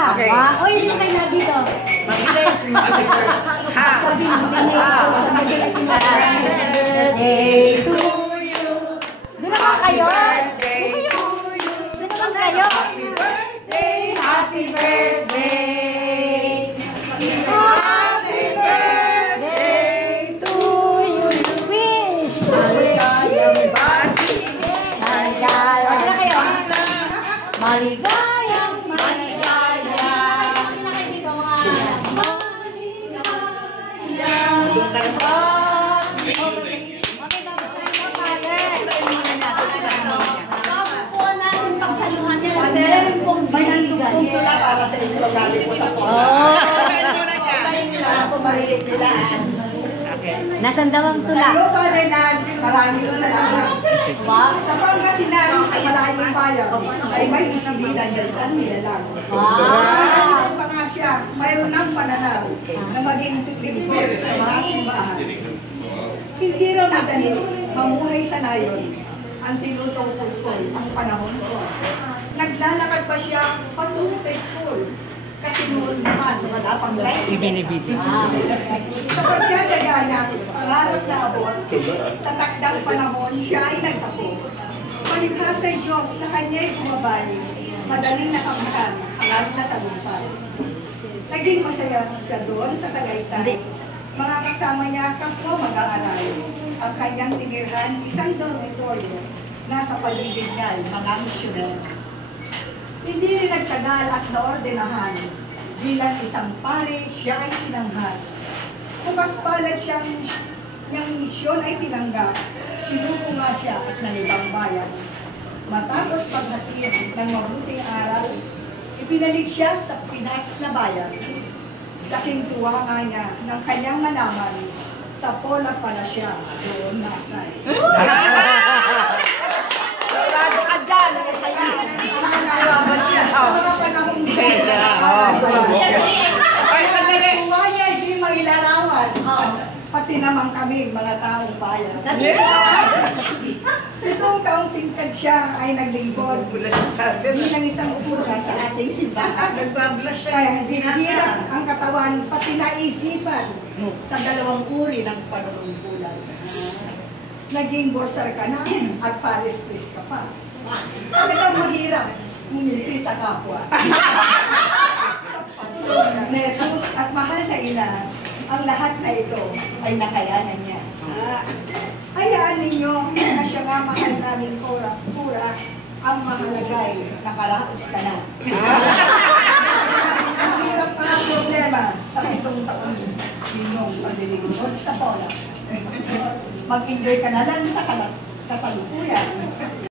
tawa. Okay. O, hindi na kayo na dito. Mabilis, mabilis. Sabi mo, sa madala birthday to you. Doon naman kayo. Doon naman kayo. Happy birthday, happy birthday. Happy birthday to you. Wish. Maligayang bati. Maligayang. Doon na kayo. Maligayang. Para sa inyo, galing po sa posa. Pumarilit nila. Nasaan daw ang tula? Kayo sa Renans, maraming salamat. Sa Pangasinan, sa malayong bayan, ay may isibilan dyan sa nila lang. Mayroon pa nga siya, mayroon ng pananaw na maging lingkod sa mga simbahan. Hindi raw madali, mamuhay sa nayon. Ang tinutungkol ko, ang panahon ko. Naglalakad pa siya patungo sa school. Kasi noon naman, wala pang Ibinibidi. sa pagdadaga niya, pangarap na abot, sa takdang panahon, siya ay nagtapos. Malikha sa Diyos na kanya'y bumabali, madaling nakamtan ang ating natagumpay. Naging masaya siya doon sa Tagaytay. Mga kasama niya, kapwa mag-aaral. Ang kanyang tinirhan, isang dormitoryo, nasa paligid niya, mga misyoner. Hindi rin nagtagal at naordenahan. Bilang isang pare, siya ay tinanghal. Bukas palad niyang misyon ay tinanggap. Sinuko nga siya at nalibang bayan. Matapos paghatid ng mabuting aral, ipinalig siya sa Pinas na bayan. Laking tuwa nga niya ng kanyang malaman, sa Pola pala siya doon nasay. Sarado ka dyan! Sa panahong dito, tuwa niya hindi mailarawan. Pati naman kami, mga taong bayan. Itong taong tingkad siya ay naglingkod bilang isang pura sa ating simbahan. Kaya hinihirap ang katawan, pati naisipan sa dalawang uri ng panunungkulan. Naging borsar ka na at palispis ka pa. Talagang mahirap humilpi sa kapwa. Jesus at mahal na ina, ang lahat na ito ay nakayanan niya. Hayaan ninyo na siya nga mahal namin pura, ang mahalagay, nakaraos ka na. Ang hirap pa ang problema sa 7 taon ninyong paglilingkod sa Pola. Mag-enjoy ka na lang sa kasalukuyan.